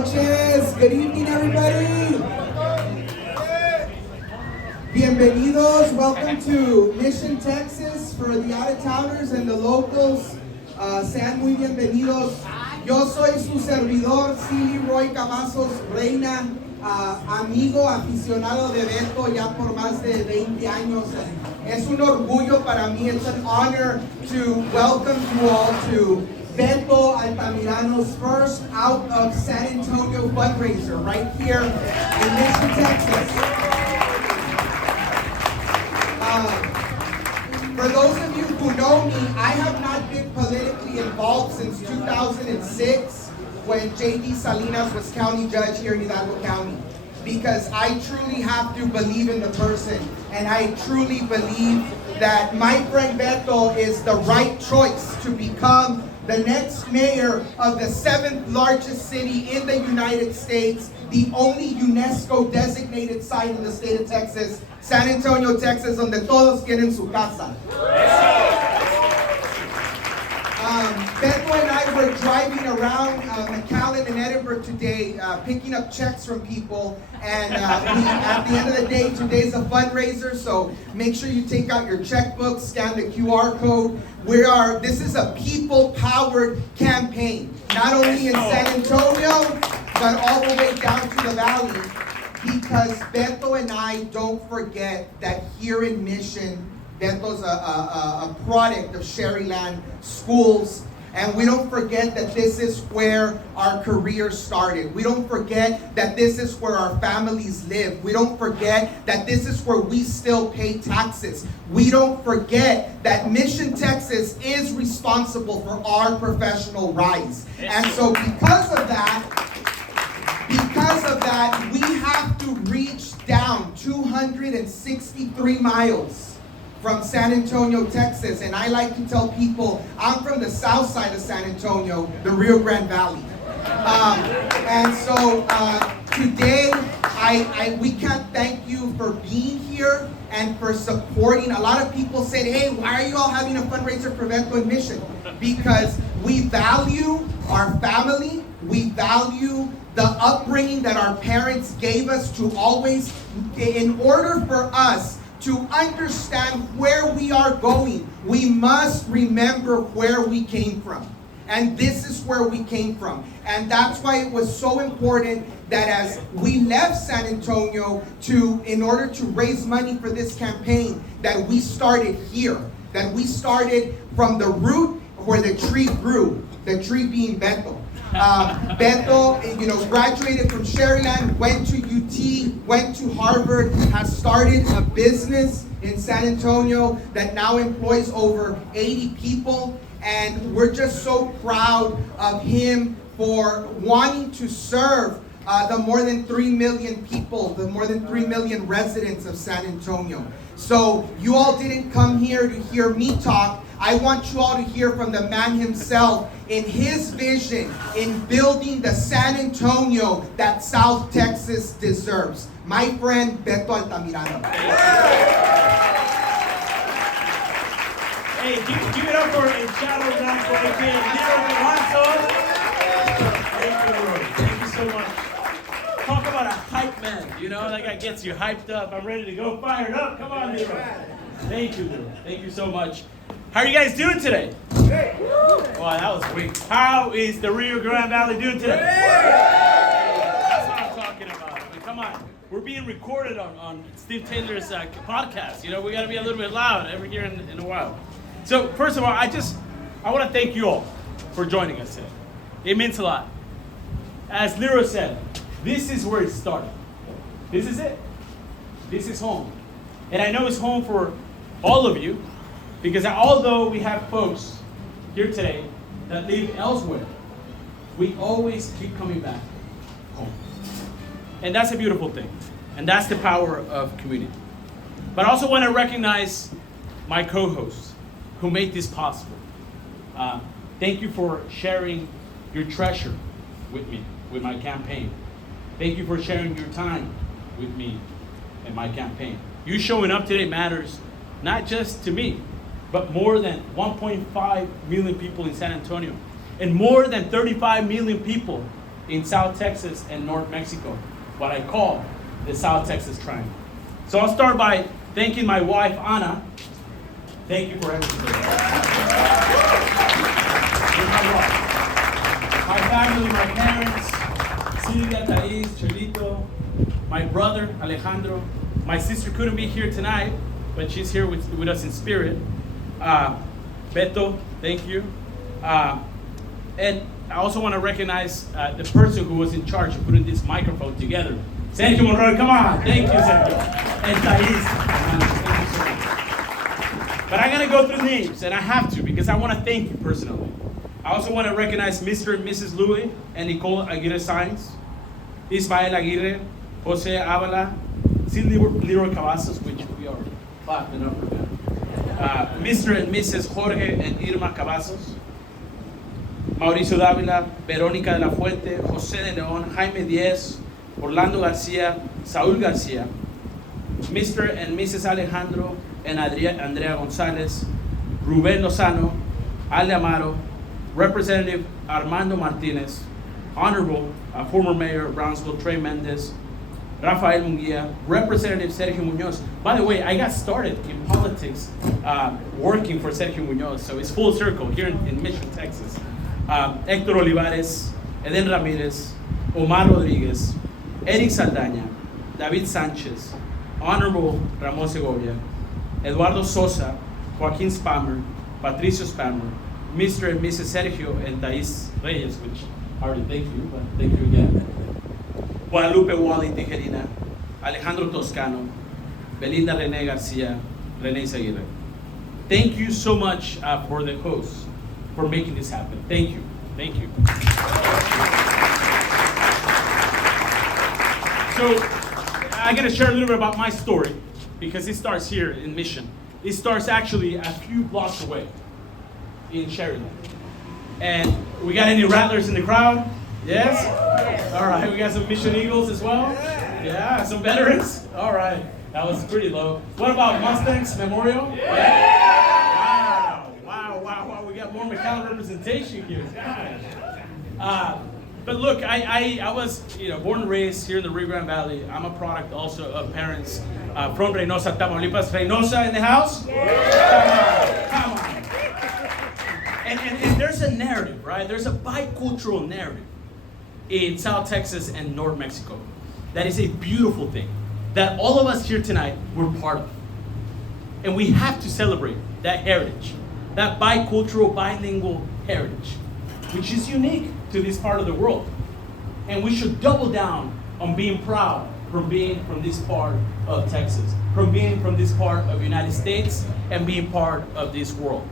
noches. Good evening, everybody. Bienvenidos. Welcome to Mission, Texas. For the out-of-towners and the locals, sean muy bienvenidos. Yo soy su servidor, LeRoy Cavazos-Reyna, amigo aficionado de Beto ya por más de 20 años. Es un orgullo para mí. It's an honor to welcome you all to Beto Altamirano's first out of San Antonio fundraiser right here in Mission, Texas. For those of you who know me, I have not been politically involved since 2006 when J.D. Salinas was county judge here in Hidalgo County, because I truly have to believe in the person, and I truly believe that my friend Beto is the right choice to become the next mayor of the 7th largest city in the United States, the only UNESCO designated site in the state of Texas, San Antonio, Texas, donde todos quieren su casa. Beto and I were driving around McAllen and Edinburgh today, picking up checks from people, and at the end of the day, today's a fundraiser, so make sure you take out your checkbook, scan the QR code. This is a people-powered campaign, not only in San Antonio, but all the way down to the valley, because Beto and I don't forget that here in Mission, Beto's a product of Sharyland schools. And we don't forget that this is where our career started. We don't forget that this is where our families live. We don't forget that this is where we still pay taxes. We don't forget that Mission, Texas is responsible for our professional rise. And so because of that, we have to reach down 263 miles from San Antonio, Texas. And I like to tell people, I'm from the south side of San Antonio, the Rio Grande Valley. And so today, we can't thank you for being here and for supporting. A lot of people said, hey, why are you all having a fundraiser for Beto and Mission? Because we value our family, we value the upbringing that our parents gave us to always, in order for us to understand where we are going, we must remember where we came from. And this is where we came from. And that's why it was so important that as we left San Antonio in order to raise money for this campaign, that we started here. That we started from the root where the tree grew, the tree being Beto. Beto, graduated from Sharyland, went to UT, went to Harvard, has started a business in San Antonio that now employs over 80 people. And we're just so proud of him for wanting to serve the more than 3 million people, the more than 3 million residents of San Antonio. So you all didn't come here to hear me talk. I want you all to hear from the man himself in his vision in building the San Antonio that South Texas deserves. My friend, Beto Altamirano. Hey, give it up for Sharyland Thank you so much. Talk about a hype man. That guy gets you hyped up. I'm ready to go, fired up. Come on, LeRoy. Thank you, LeRoy. Thank you so much. How are you guys doing today? Great. Wow, that was quick. How is the Rio Grande Valley doing today? That's what I'm talking about. I mean, come on. We're being recorded on Steve Taylor's podcast. We got to be a little bit loud every year in a while. So, first of all, I want to thank you all for joining us today. It means a lot. As LeRoy said, this is where it started. This is it. This is home. And I know it's home for all of you, because although we have folks here today that live elsewhere, we always keep coming back home. And that's a beautiful thing. And that's the power of community. But I also want to recognize my co-hosts who made this possible. Thank you for sharing your treasure with me, with my campaign. Thank you for sharing your time with me and my campaign. You showing up today matters not just to me, but more than 1.5 million people in San Antonio, and more than 35 million people in South Texas and North Mexico, what I call the South Texas Triangle. So I'll start by thanking my wife, Ana. Thank you for everything. My family, my parents, Silvia, Thais, Cholito, my brother, Alejandro. My sister couldn't be here tonight, but she's here with us in spirit. Beto, thank you. And I also want to recognize the person who was in charge of putting this microphone together. Sergio Monroy, come on. Thank you, Sergio. And Thais. Thank you so much. But I'm going to go through names, and I have to because I want to thank you personally. I also want to recognize Mr. and Mrs. Louis and Nicole Aguirre Sainz, Ismael Aguirre, Jose Avala, LeRoy Cavazos, which we are clapping up for them. Mr. and Mrs. Jorge and Irma Cavazos, Mauricio Dávila, Verónica de la Fuente, José de León, Jaime Diez, Orlando García, Saúl García, Mr. and Mrs. Alejandro and Andrea González, Rubén Lozano, Ale Amaro, Representative Armando Martinez, Honorable former Mayor of Brownsville, Trey Mendez, Rafael Munguia, Representative Sergio Munoz. By the way, I got started in politics working for Sergio Munoz, so it's full circle here in Mission, Texas. Héctor Olivares, Eden Ramirez, Omar Rodriguez, Eric Saldaña, David Sanchez, Honorable Ramon Segovia, Eduardo Sosa, Joaquin Spammer, Patricio Spammer, Mr. and Mrs. Sergio and Thais Reyes, which I already thank you, but thank you again. Guadalupe Wally Tijerina, Alejandro Toscano, Belinda Rene Garcia, Rene Seguirre. Thank you so much for the hosts for making this happen. Thank you. Thank you. So I'm going to share a little bit about my story because it starts here in Mission. It starts actually a few blocks away in Sharyland. And we got any rattlers in the crowd? Yes? All right, we got some Mission Eagles as well? Yeah, some veterans? All right, that was pretty low. What about Mustangs Memorial? Yeah! Wow, we got more McAllen representation here. Gosh. But look, I was born and raised here in the Rio Grande Valley. I'm a product also of parents from Reynosa, Tamaulipas. Reynosa in the house? Yeah. Come on. And there's a narrative, right? There's a bicultural narrative in South Texas and North Mexico. That is a beautiful thing that all of us here tonight were part of. And we have to celebrate that heritage, that bicultural, bilingual heritage, which is unique to this part of the world. And we should double down on being proud from being from this part of Texas, from being from this part of the United States, and being part of this world.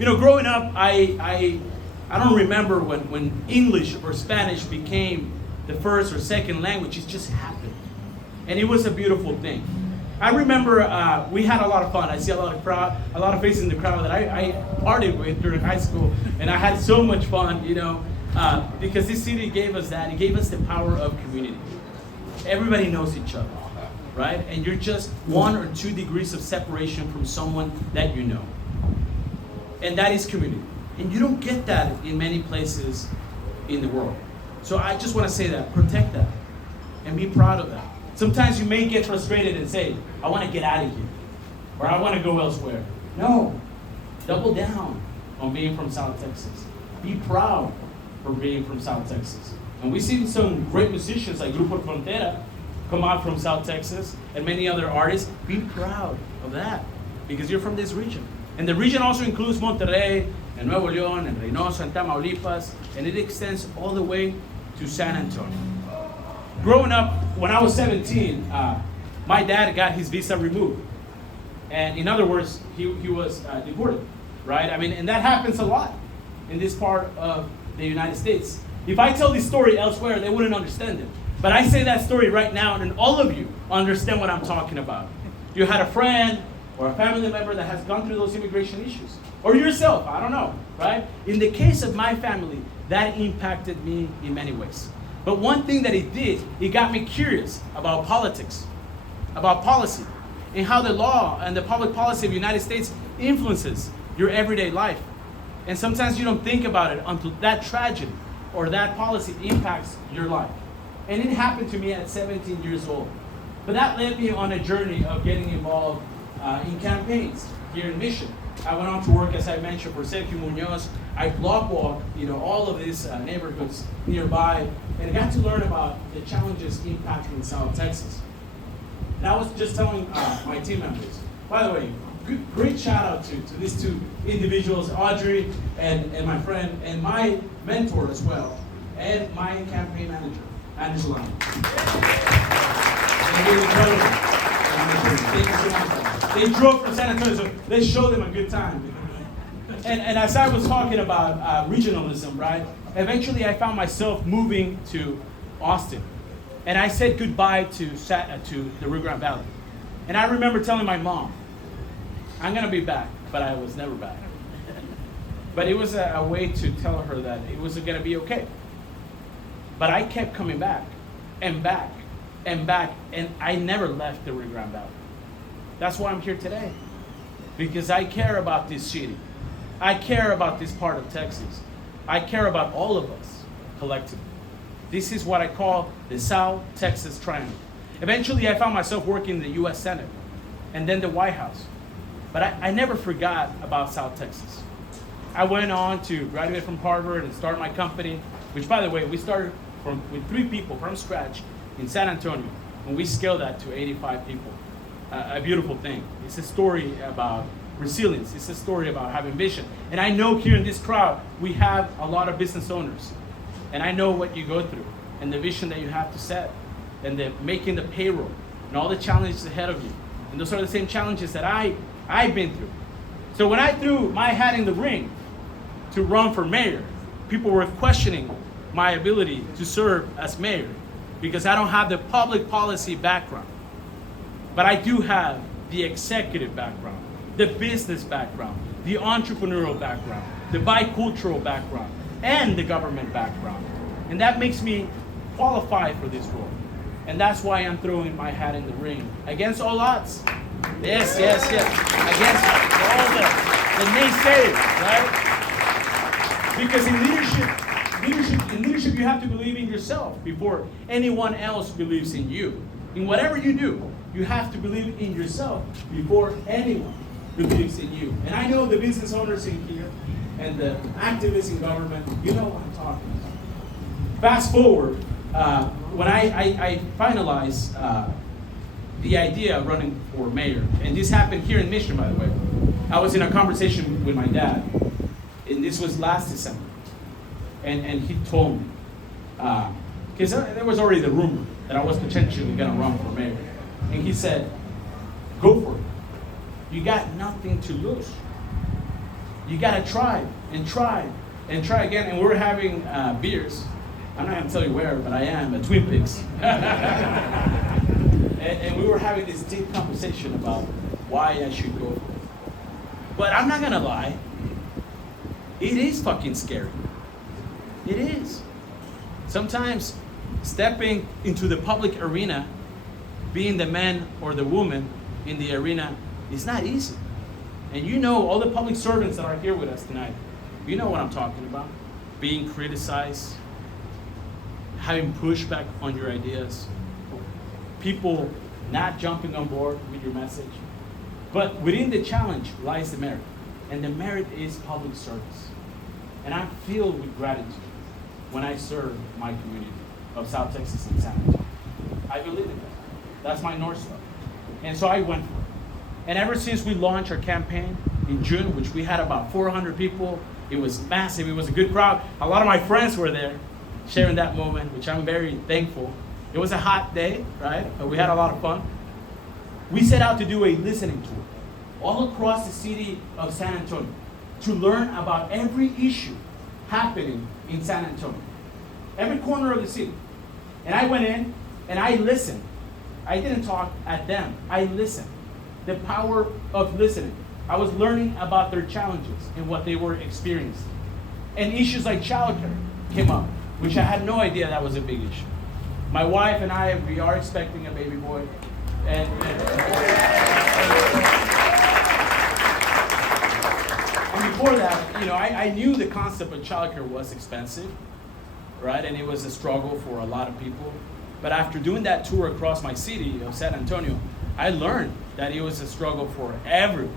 Growing up, I don't remember when English or Spanish became the first or second language. It just happened. And it was a beautiful thing. I remember we had a lot of fun. I see a lot of faces in the crowd that I partied with during high school, and I had so much fun, because this city gave us that. It gave us the power of community. Everybody knows each other, right? And you're just 1 or 2 degrees of separation from someone that you know. And that is community. And you don't get that in many places in the world. So I just want to say that, protect that, and be proud of that. Sometimes you may get frustrated and say, I want to get out of here, or I want to go elsewhere. No, double down on being from South Texas. Be proud for being from South Texas. And we've seen some great musicians like Grupo Frontera come out from South Texas, and many other artists. Be proud of that, because you're from this region. And the region also includes Monterrey, and Nuevo León, and Reynosa, and Tamaulipas, and it extends all the way to San Antonio. Growing up, when I was 17, my dad got his visa removed. And in other words, he was deported, right? And that happens a lot in this part of the United States. If I tell this story elsewhere, they wouldn't understand it. But I say that story right now, and all of you understand what I'm talking about. You had a friend or a family member that has gone through those immigration issues. Or yourself, I don't know, right? In the case of my family, that impacted me in many ways. But one thing that it did, it got me curious about politics, about policy, and how the law and the public policy of the United States influences your everyday life. And sometimes you don't think about it until that tragedy or that policy impacts your life. And it happened to me at 17 years old. But that led me on a journey of getting involved in campaigns here in Mission. I went on to work, as I mentioned, for Sergio Munoz. I block walked, all of these neighborhoods nearby, and I got to learn about the challenges impacting South Texas. And I was just telling my team members, by the way, great shout out to these two individuals, Audrey and my friend, and my mentor as well, and my campaign manager, Angela. They're incredible. Thank you so much. They drove from San Antonio, so let's show them a good time. And as I was talking about regionalism, right, eventually I found myself moving to Austin. And I said goodbye to the Rio Grande Valley. And I remember telling my mom, I'm going to be back, but I was never back. But it was a way to tell her that it was going to be okay. But I kept coming back and back and back, and I never left the Rio Grande Valley. That's why I'm here today, because I care about this city. I care about this part of Texas. I care about all of us collectively. This is what I call the South Texas Triangle. Eventually, I found myself working in the U.S. Senate and then the White House. But I never forgot about South Texas. I went on to graduate from Harvard and start my company, which, by the way, we started with 3 people from scratch in San Antonio, and we scaled that to 85 people. A beautiful thing. It's a story about resilience. It's a story about having vision. And I know here in this crowd, we have a lot of business owners. And I know what you go through and the vision that you have to set and making the payroll and all the challenges ahead of you. And those are the same challenges that I've been through. So when I threw my hat in the ring to run for mayor, people were questioning my ability to serve as mayor because I don't have the public policy background. But I do have the executive background, the business background, the entrepreneurial background, the bicultural background, and the government background. And that makes me qualified for this role. And that's why I'm throwing my hat in the ring against all odds. Yes. Against all the naysayers, right? Because in leadership, you have to believe in yourself before anyone else believes in you. In whatever you do, you have to believe in yourself before anyone believes in you. And I know the business owners in here and the activists in government, you know what I'm talking about. Fast forward, when I finalized the idea of running for mayor, and this happened here in Mission, by the way. I was in a conversation with my dad, and this was last December. And he told me, because there was already the rumor that I was potentially going to run for mayor. And he said, go for it. You got nothing to lose. You got to try and try and try again. And we're having beers. I'm not going to tell you where, but I am at Twin Peaks. and we were having this deep conversation about why I should go for it. But I'm not going to lie. It is fucking scary. It is. Sometimes stepping into the public arena, being the man or the woman in the arena, is not easy. And you know, all the public servants that are here with us tonight, you know what I'm talking about. Being criticized, having pushback on your ideas, people not jumping on board with your message. But within the challenge lies the merit. And the merit is public service. And I'm filled with gratitude when I serve my community of South Texas and San Antonio. I believe in that. That's my North Star. And so I went for it. And ever since we launched our campaign in June, which we had about 400 people, it was massive, it was a good crowd. A lot of my friends were there sharing that moment, which I'm very thankful. It was a hot day, right? But we had a lot of fun. We set out to do a listening tour all across the city of San Antonio to learn about every issue happening in San Antonio. Every corner of the city. And I went in and I listened. I didn't talk at them. I listened. The power of listening. I was learning about their challenges and what they were experiencing. And issues like childcare came up, which I had no idea that was a big issue. My wife and I, we are expecting a baby boy. And before that, I knew the concept of childcare was expensive. right? And it was a struggle for a lot of people. But after doing that tour across my city of San Antonio, I learned that it was a struggle for everyone.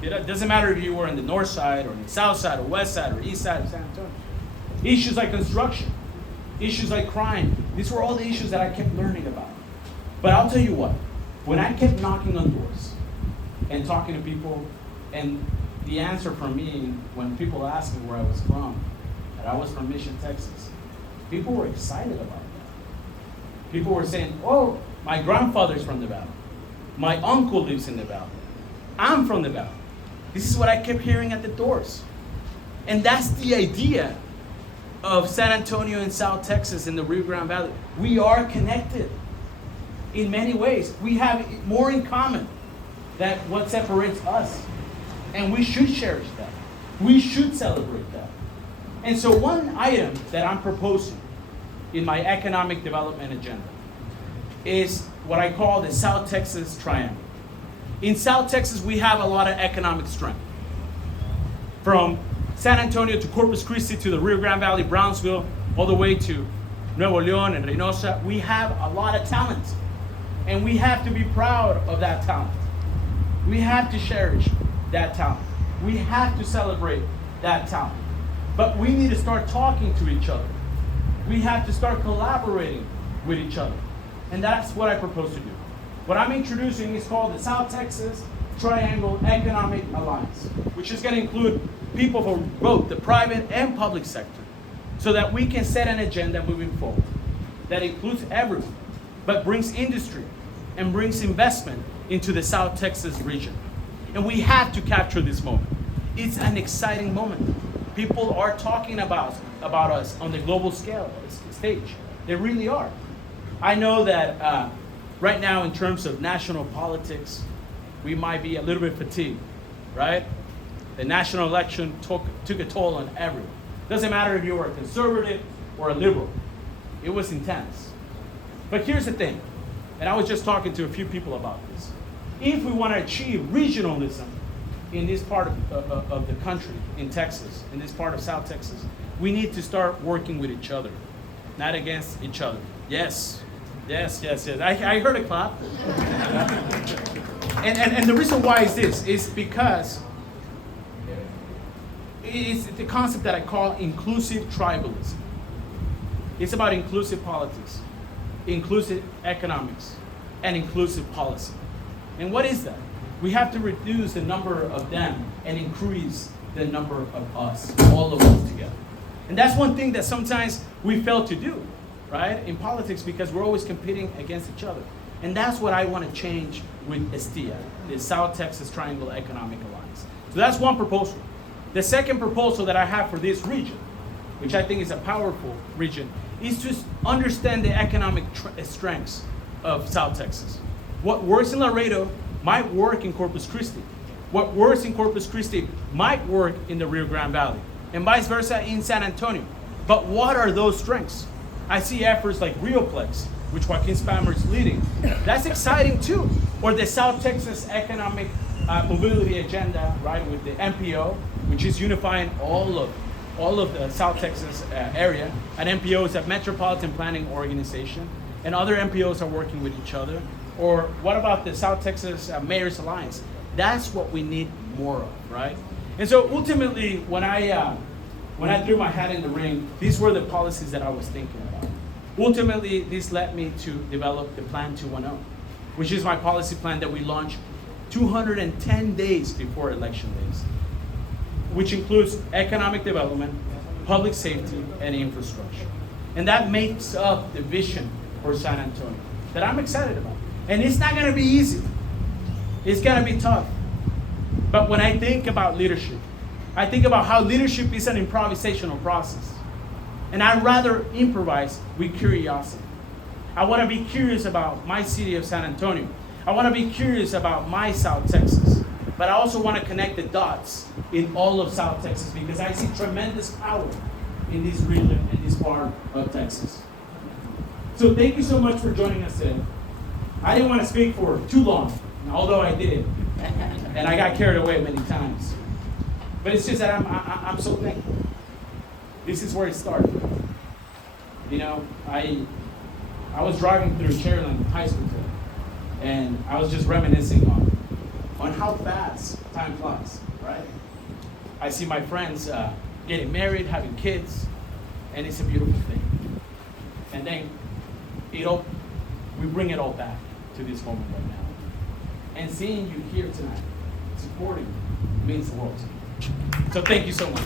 It doesn't matter if you were in the north side or the south side or west side or east side of San Antonio. Issues like construction, issues like crime, these were all the issues that I kept learning about. But I'll tell you what, when I kept knocking on doors and talking to people, and the answer from me when people asked me where I was from, that I was from Mission, Texas, people were excited about that. People were saying, oh, my grandfather's from the valley. My uncle lives in the valley. I'm from the valley. This is what I kept hearing at the doors. And that's the idea of San Antonio and South Texas in the Rio Grande Valley. We are connected in many ways. We have more in common than what separates us. And we should cherish that. We should celebrate that. And so one item that I'm proposing in my economic development agenda is what I call the South Texas Triangle. In South Texas, we have a lot of economic strength. From San Antonio to Corpus Christi to the Rio Grande Valley, Brownsville, all the way to Nuevo León and Reynosa, we have a lot of talent. And we have to be proud of that talent. We have to cherish that talent. We have to celebrate that talent. But we need to start talking to each other. We have to start collaborating with each other. And that's what I propose to do. What I'm introducing is called the South Texas Triangle Economic Alliance, which is going to include people from both the private and public sector, so that we can set an agenda moving forward that includes everyone, but brings industry and brings investment into the South Texas region. And we have to capture this moment. It's an exciting moment. People are talking about us on the global stage. They really are. I know that right now, in terms of national politics, we might be a little bit fatigued, right? The national election took a toll on everyone. Doesn't matter if you were a conservative or a liberal. It was intense. But here's the thing, and I was just talking to a few people about this. If we want to achieve regionalism in this part of the country, in Texas, in this part of South Texas, we need to start working with each other, not against each other. Yes. I heard a clap. and the reason why is this, is because it's the concept that I call inclusive tribalism. It's about inclusive politics, inclusive economics, and inclusive policy. And what is that? We have to reduce the number of them and increase the number of us, all of us together. And that's one thing that sometimes we fail to do, right, in politics, because we're always competing against each other. And that's what I want to change with ESTIA, the South Texas Triangle Economic Alliance. So that's one proposal. The second proposal that I have for this region, which I think is a powerful region, is to understand the economic strengths of South Texas. What works in Laredo might work in Corpus Christi. What works in Corpus Christi might work in the Rio Grande Valley, and vice versa in San Antonio. But what are those strengths? I see efforts like Rioplex, which Joaquin Spammer is leading. That's exciting too. Or the South Texas Economic Mobility Agenda, right, with the MPO, which is unifying all of the South Texas area. And MPO is a Metropolitan Planning Organization, and other MPOs are working with each other. Or what about the South Texas Mayor's Alliance? That's what we need more of, right? And so ultimately, when I threw my hat in the ring, these were the policies that I was thinking about. Ultimately, this led me to develop the Plan 210, which is my policy plan that we launched 210 days before election days, which includes economic development, public safety, and infrastructure. And that makes up the vision for San Antonio that I'm excited about. And it's not going to be easy. It's going to be tough. But when I think about leadership, I think about how leadership is an improvisational process. And I'd rather improvise with curiosity. I want to be curious about my city of San Antonio. I want to be curious about my South Texas. But I also want to connect the dots in all of South Texas, because I see tremendous power in this region, in this part of Texas. So thank you so much for joining us today. I didn't want to speak for too long, although I did. And I got carried away many times. But it's just that I'm so thankful. This is where it started. You know, I was driving through Sharyland High School today, and I was just reminiscing on how fast time flies, right? I see my friends getting married, having kids, and it's a beautiful thing. And then we bring it all back to this moment right now. And seeing you here tonight, supporting me, means the world to me. So thank you so much.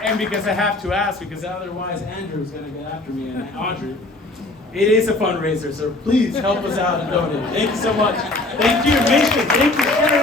And because I have to ask, because otherwise Andrew's going to get after me, and Audrey, it is a fundraiser, so please help us out and donate. Thank you so much. Thank you, Mission. Thank you, Sharyland.